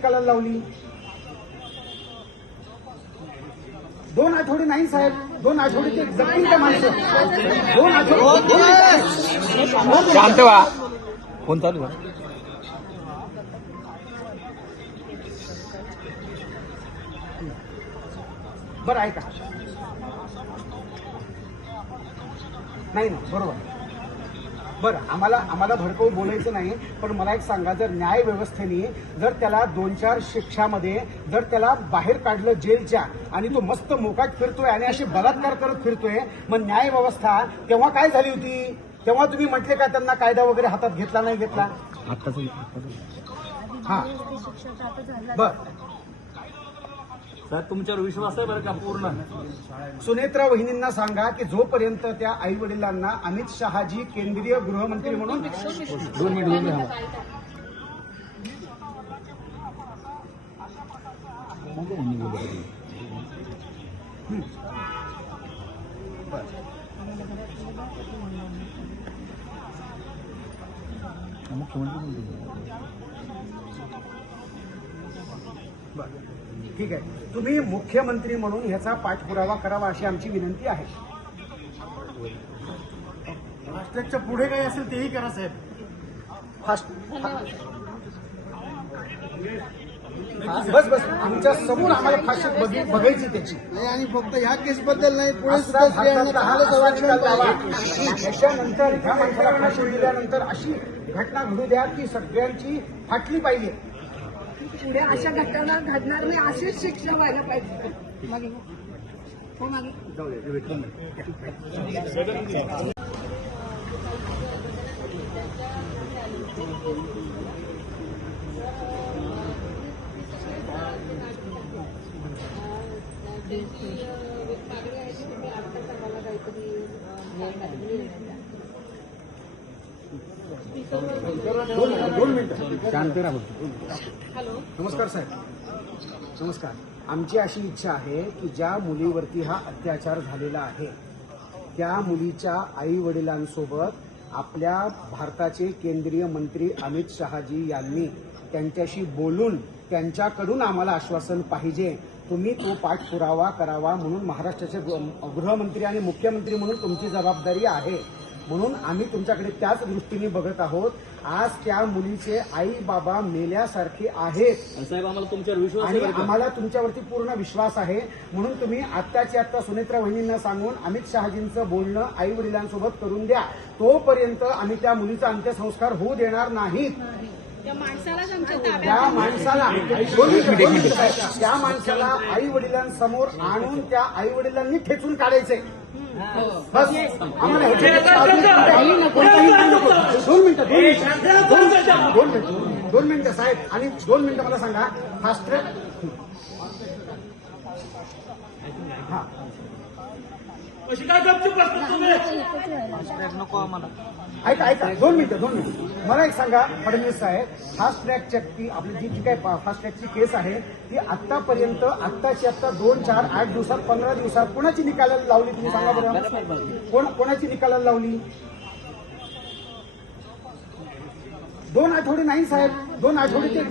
निकालाला लावली? 2 आठवडे नाही साहेब, 2 आठवडे ते जगतील त्या माणसं. 2 आठवडे शांत व्हा. फोन चालू आहे. बरं ऐका. नाही ना, बरोबर. बरं, आम्हाला भडकवू बोलायचं नाही, पण मला एक सांगा, जर न्याय व्यवस्थेने जर त्याला 2-4 शिक्षामध्ये जर त्याला बाहेर काढलं जेलच्या आणि तो मस्त मोकाट फिरतोय आणि असे बलात्कार करत फिरतोय, मग न्याय व्यवस्था तेव्हा काय झाली होती? तेव्हा तुम्ही म्हटले का त्यांना कायदा वगैरे हातात घेतला नाही घेतला? हा, बरं. सर तुमच्यावर विश्वास आहे बरं का पूर्ण? सुनेत्रा वहिनींना सांगा की जोपर्यंत त्या आई वडिलांना अमित शहाजी केंद्रीय गृहमंत्री म्हणून 2 मिनिट ठीक आहे, तुम्ही मुख्यमंत्री म्हणून ह्याचा पाठपुरावा करावा अशी आमची विनंती आहे. फास्टॅगच्या पुढे काही असेल तेही करा साहेब. बस आमच्या समोर आम्हाला फास्ट बघायची त्याची नाही, आणि फक्त ह्या केस बद्दल नाही, पुढे त्याच्यानंतर ह्या माणसाला फाशी दिल्यानंतर अशी घटना घडू द्या की सगळ्यांची फाटली पाहिजे. पुढे अशा घटना घडणार नाही अशीच शिक्षा व्हायला पाहिजे. मागे हो, मागे दोन मिनिटं शांत राहा. नमस्कार साहेब, नमस्कार. आमची अशी इच्छा आहे की ज्या मुलीवरती हा अत्याचार झालेला आहे त्या मुलीच्या आई वडिलांसोबत आपल्या भारताचे केंद्रीय मंत्री अमित शहाजी यांनी त्यांच्याशी बोलून त्यांच्याकडून आम्हाला आश्वासन पाहिजे. तुम्ही तो पाठपुरावा करावा म्हणून महाराष्ट्राचे गृहमंत्री आणि मुख्यमंत्री म्हणून तुमची जबाबदारी आहे. म्हणून आम्ही तुमच्याकडे त्याच दृष्टीने बघत आहोत. आज त्या मुलीचे आई बाबा मेल्यासारखे आहेत साहेब, आम्हाला तुमच्यावर विश्वास आणि आहे. आम्हाला तुमच्यावरती पूर्ण विश्वास आहे. म्हणून तुम्ही आत्ताची आत्ता सुनेत्रा वहिनींना सांगून अमित शहाजींचं बोलणं आई वडिलांसोबत करून द्या. तोपर्यंत आम्ही त्या मुलीचा अंत्यसंस्कार होऊ देणार नाहीत. त्या माणसाला आई वडिलांसमोर आणून त्या आई वडिलांनी ठेचून काढायचंय. बस आम्हाला दोन मिनिटं साहेब, आणि 2 मिनिटं मला सांगा. फास्ट ट्रॅक हा नको आम्हाला. ऐका 2 मिनिटं. मला एक सांगा फडणवीस साहेब, फास्ट ट्रॅकच्या आपली जी काय फास्ट ट्रॅकची केस आहे ती आतापर्यंत आत्ताची आत्ता 2, 4, 8 दिवसात 15 दिवसात कोणाची निकालाला लावली तुम्ही सांगा बरं? कोणाची निकालाला लावली? 2 आठवडे नाही साहेब, 2 आठवडे ते